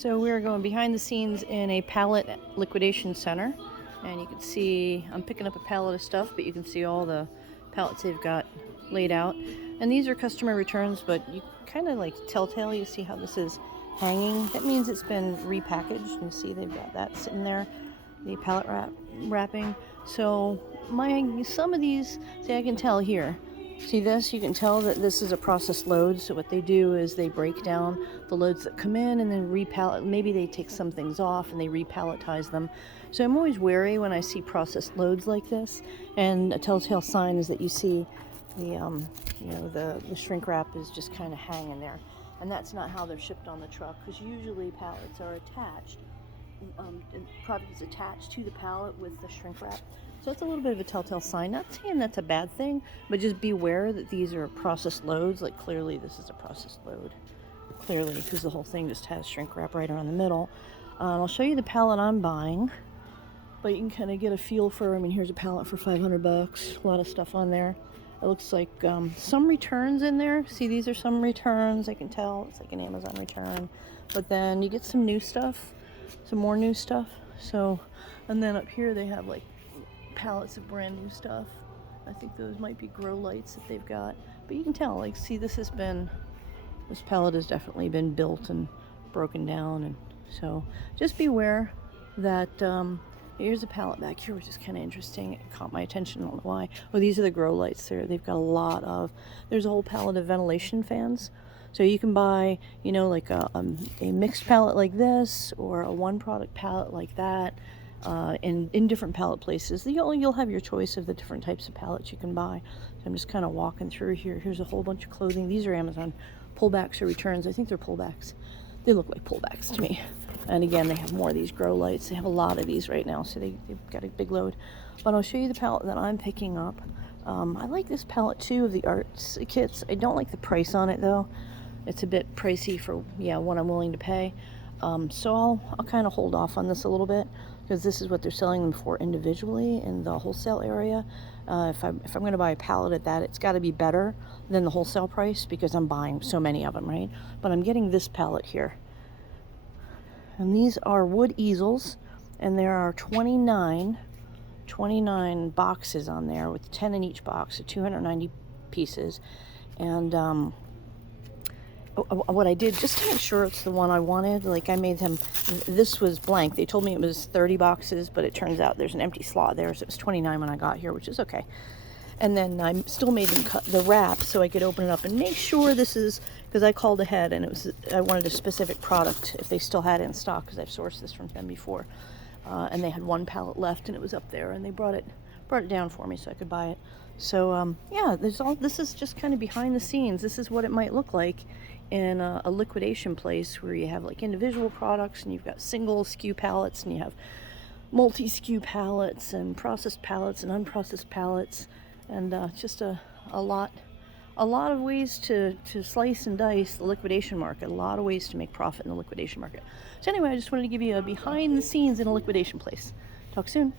So we're going behind the scenes in a pallet liquidation center, and you can see I'm picking up a pallet of stuff, but you can see all the pallets they've got laid out. And these are customer returns, but you kind of like telltale, you see how this is hanging. That means it's been repackaged, and see they've got that sitting there, the pallet wrapping. So some of these, see, I can tell here. See this? You can tell that this is a processed load. So what they do is they break down the loads that come in and then repallet. Maybe they take some things off and they repalletize them. So I'm always wary when I see processed loads like this. And a telltale sign is that you see the the shrink wrap is just kind of hanging there, and that's not how they're shipped on the truck, because usually pallets are attached. Product is attached to the pallet with the shrink wrap. So it's a little bit of a telltale sign. Not saying that's a bad thing, but just beware that these are processed loads. Like clearly this is a processed load. Clearly, because the whole thing just has shrink wrap right around the middle. I'll show you the pallet I'm buying, but you can kind of get a feel for, I mean, here's a pallet for $500. A lot of stuff on there. It looks like some returns in there. See, these are some returns. I can tell it's like an Amazon return. But then you get some new stuff, some more new stuff. So, and then up here they have like pallets of brand new stuff. I think those might be grow lights that they've got. But you can tell, like, see, this pallet has definitely been built and broken down. And so just beware that, here's a pallet back here, which is kind of interesting. It caught my attention. I don't know why. Oh, these are the grow lights there. They've got a lot of, there's a whole pallet of ventilation fans. So you can buy, like a mixed pallet like this, or a one product pallet like that, in different pallet places. You'll have your choice of the different types of pallets you can buy. So I'm just kind of walking through here. Here's a whole bunch of clothing. These are Amazon pullbacks or returns. I think they're pullbacks. They look like pullbacks to me. And again, they have more of these grow lights. They have a lot of these right now, so they've got a big load. But I'll show you the pallet that I'm picking up. I like this pallet too of the arts kits. I don't like the price on it though. It's a bit pricey for what I'm willing to pay. So I'll kind of hold off on this a little bit, because this is what they're selling them for individually in the wholesale area. If I'm going to buy a pallet at that, it's got to be better than the wholesale price, because I'm buying so many of them, right? But I'm getting this pallet here. And these are wood easels, and there are 29 boxes on there with 10 in each box, so 290 pieces. And what I did, just to make sure it's the one I wanted, like I made them, this was blank. They told me it was 30 boxes, but it turns out there's an empty slot there, so it was 29 when I got here, which is okay. And then I still made them cut the wrap so I could open it up and make sure this is, because I called ahead and I wanted a specific product if they still had it in stock, because I've sourced this from them before. And they had one pallet left and it was up there, and they brought it down for me so I could buy it. So this is just kind of behind the scenes. This is what it might look like in a liquidation place, where you have like individual products and you've got single SKU pallets, and you have multi-SKU pallets and processed pallets and unprocessed pallets. And just a lot of ways to slice and dice the liquidation market. A lot of ways to make profit in the liquidation market. So anyway, I just wanted to give you a behind the scenes in a liquidation place. Talk soon.